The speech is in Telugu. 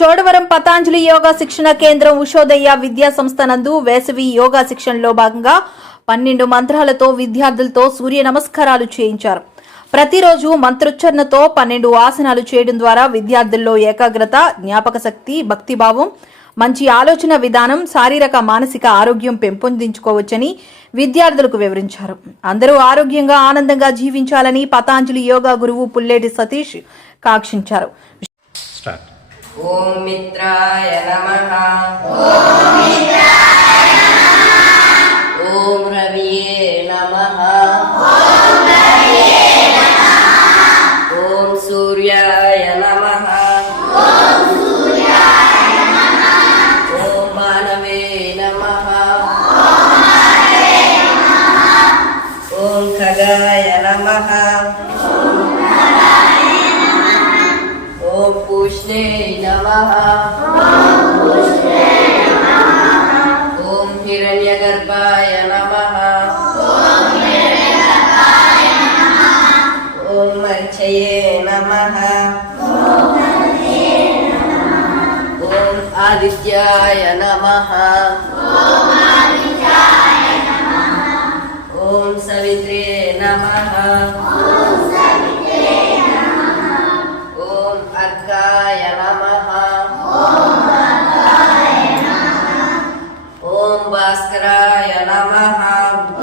చోడవరం పతాంజలి యోగా శిక్షణ కేంద్రం ఉషోదయ విద్యా సంస్థ నందు వేసవి యోగా శిక్షణలో భాగంగా పన్నెండు మంత్రాలతో విద్యార్థులతో సూర్య నమస్కారాలు చేయించారు. ప్రతిరోజు మంత్రోచ్చరణతో పన్నెండు ఆసనాలు చేయడం ద్వారా విద్యార్థుల్లో ఏకాగ్రత జ్ఞాపక శక్తి భక్తిభావం మంచి ఆలోచన విధానం శారీరక మానసిక ఆరోగ్యం పెంపొందించుకోవచ్చని విద్యార్థులకు వివరించారు. అందరూ ఆరోగ్యంగా ఆనందంగా జీవించాలని పతాంజలి యోగా గురువు పుల్లేటి సతీష్ కాక్షించారు. ఓం మిత్రాయ నమ. ఓం రవియే నమ. ఓం సూర్యాయ నమ. ఓం మానవే నమ. ఓం ఖగాయ నమ. पूष्णे नमः। ॐ हिरण्यगर्भाय नमः। ॐ मर्चये नमः। ॐ आदित्याय नमः। Om Baskara ya Namaha